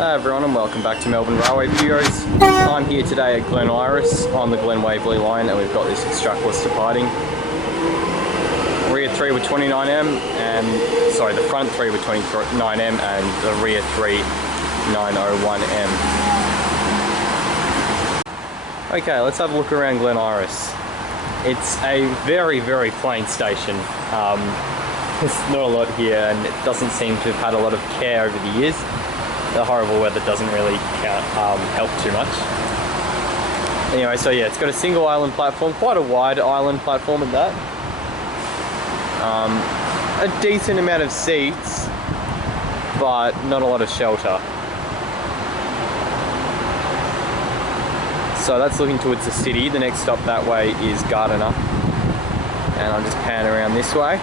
Hi everyone and welcome back to Melbourne Railway Videos. I'm here today at Glen Iris on the Glen Waverley line and we've got this extractless departing. Rear 3 with 29M and, sorry, the front 3 with 29M and the rear 3 901M. Okay, let's have a look around Glen Iris. It's a very, very plain station. There's not a lot here and it doesn't seem to have had a lot of care over the years. The horrible weather doesn't really help too much. Anyway, so yeah, it's got a single island platform, quite a wide island platform at that. A decent amount of seats, but not a lot of shelter. So that's looking towards the city. The next stop that way is Gardiner. And I'll just pan around this way.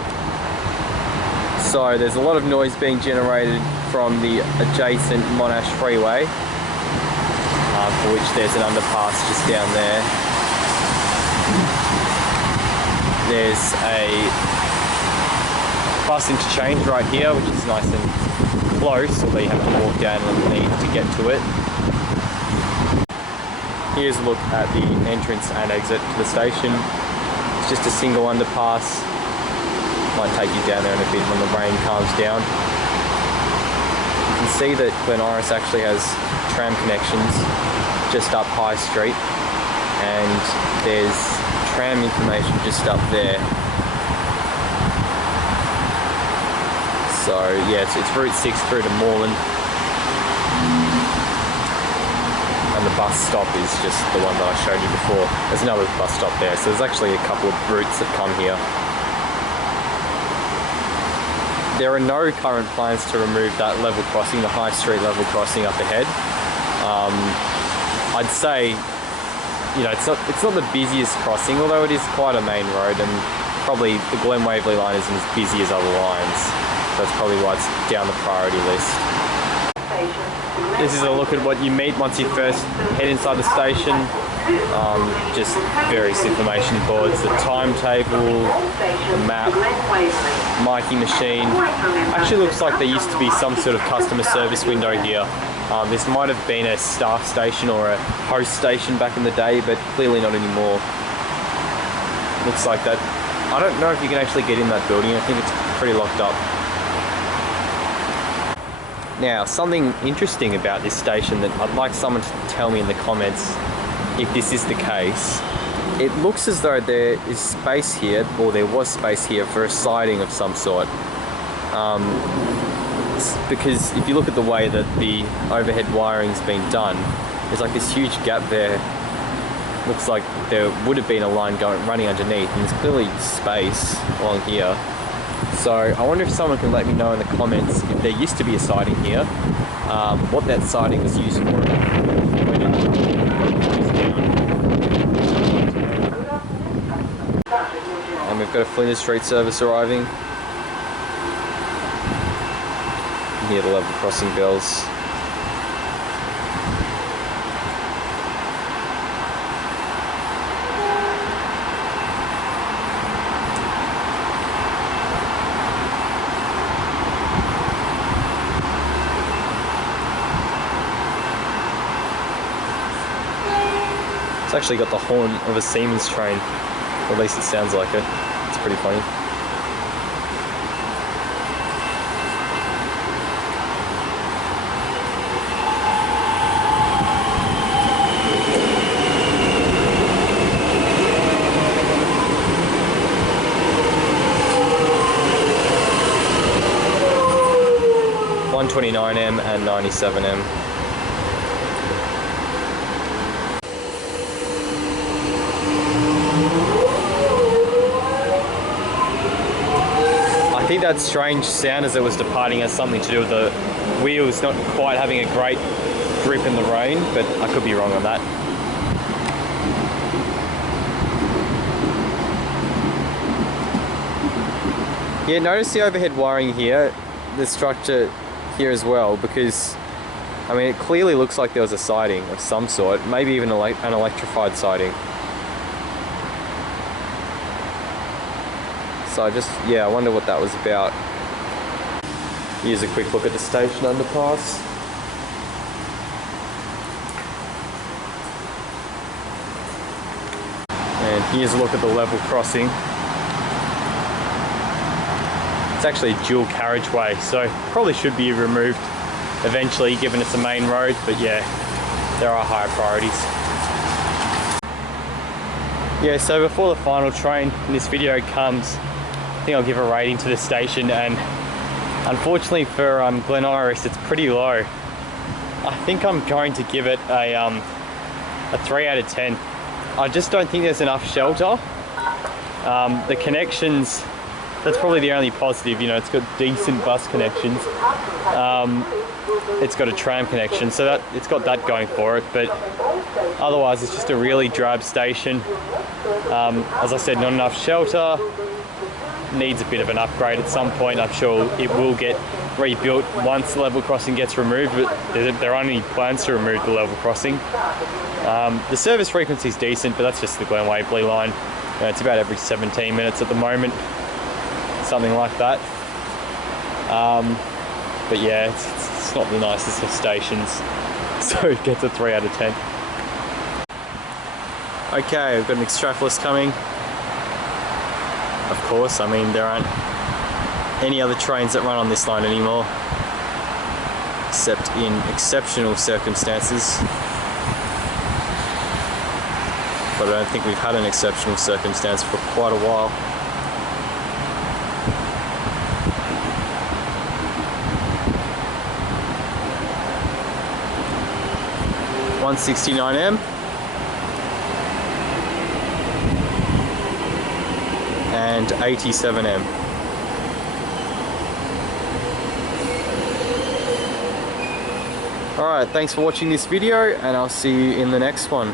So there's a lot of noise being generated from the adjacent Monash Freeway, for which there's an underpass just down there. There's a bus interchange right here, which is nice and close, although you have to walk down underneath to get to it. Here's a look at the entrance and exit to the station. It's just a single underpass. Might take you down there in a bit when the rain calms down. You can see that Glen Iris actually has tram connections just up High Street, and there's tram information just up there. So yeah, it's Route 6 through to Moreland, and the bus stop is just the one that I showed you before. There's another bus stop there, so there's actually a couple of routes that come here. There are no current plans to remove that level crossing, the High Street level crossing up ahead. I'd say, you know, it's not the busiest crossing, although it is quite a main road, and probably the Glen Waverley line isn't as busy as other lines. That's probably why it's down the priority list. This is a look at what you meet once you first head inside the station. Just various information boards, the timetable, the map, marking machine. Actually looks like there used to be some sort of customer service window here. This might have been a staff station or a host station back in the day, but clearly not anymore. Looks like that. I don't know if you can actually get in that building. I think it's pretty locked up. Now, something interesting about this station that I'd like someone to tell me in the comments if this is the case. It looks as though there is space here, or there was space here for a siding of some sort. Because if you look at the way that the overhead wiring's been done, there's like this huge gap there. Looks like there would have been a line running underneath, and there's clearly space along here. So I wonder if someone can let me know in the comments if there used to be a siding here, what that siding was used for. And we've got a Flinders Street service arriving. You hear the level crossing bells. It's actually got the horn of a Siemens train, or at least it sounds like it. It's pretty funny. M and 97M. I think that strange sound as it was departing has something to do with the wheels not quite having a great grip in the rain, but I could be wrong on that. Yeah, notice the overhead wiring here, the structure here as well, because I mean it clearly looks like there was a siding of some sort, maybe even an electrified siding. So I wonder what that was about. Here's a quick look at the station underpass. Here's a look at the level crossing. It's actually a dual carriageway, so probably should be removed eventually given it's a main road, but yeah, there are higher priorities. Yeah, so before the final train in this video comes, I think I'll give a rating to the station, and unfortunately for Glen Iris, it's pretty low. I think I'm going to give it a 3 out of 10. I just don't think there's enough shelter. The connections, that's probably the only positive, you know, it's got decent bus connections. It's got a tram connection, so that it's got that going for it, but otherwise it's just a really drab station. As I said, not enough shelter, needs a bit of an upgrade at some point. I'm sure it will get rebuilt once the level crossing gets removed, but there are only plans to remove the level crossing. The service frequency is decent, but that's just the Glen Waverley line. You know, it's about every 17 minutes at the moment, something like that. But yeah, it's not the nicest of stations, so it gets a 3 out of 10. Okay, we've got an Extrapolis coming. Of course, I mean, there aren't any other trains that run on this line anymore, except in exceptional circumstances. But I don't think we've had an exceptional circumstance for quite a while. (169M) and 87M. Alright, thanks for watching this video, and I'll see you in the next one.